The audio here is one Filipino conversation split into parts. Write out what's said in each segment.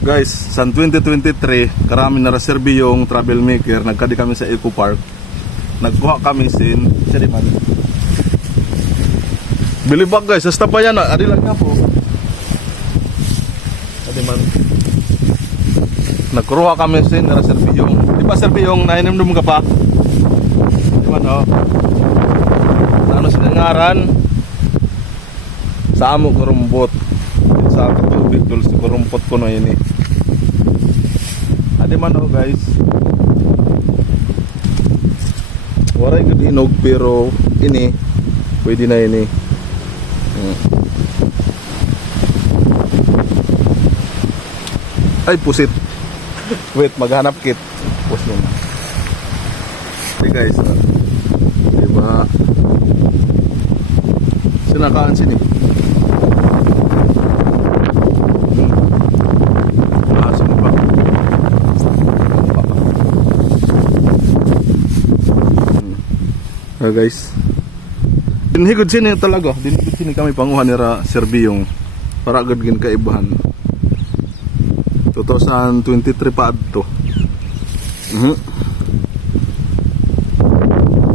Guys, sa 2023, karami na reserve yung travel maker. Nagkadi kami sa Eco Park. Nagkuha kami sin siya di man. Bilibag guys, sa stop yan adi lang nga po. Adi man. Nagkuha kami sin reserve yung. Di ba reserve yung nainom ka pa? Di man oh. Ano sinangaran? Sa amo kurumbot. Sa katubig dul sa kurumpot ko no ini. Adi man oh guys. Waray ko hinog pero ini pwede na ini. Ay pusit. Wait, maghanap kit. Post mo na. Okay guys. Diba? Sinakaan sini. Guys, dinhigod sini talaga, dinhigod sini kami panguhan nira Serbiyong para agad gin kaibahan 2023 pa adto.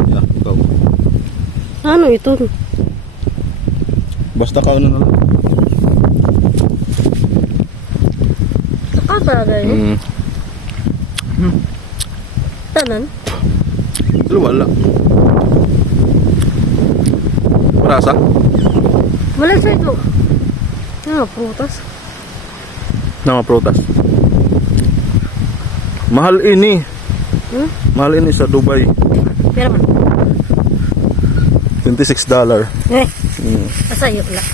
Yeah, ikaw. Ano ito? Basta ka ano na lang. Apa guys? Tanan? Wala. Merasa? Wala sa ito. Prutas. Nama prutas. Mahal ini. Mahal ini sa Dubai. Pero man. $26. Asayok lang.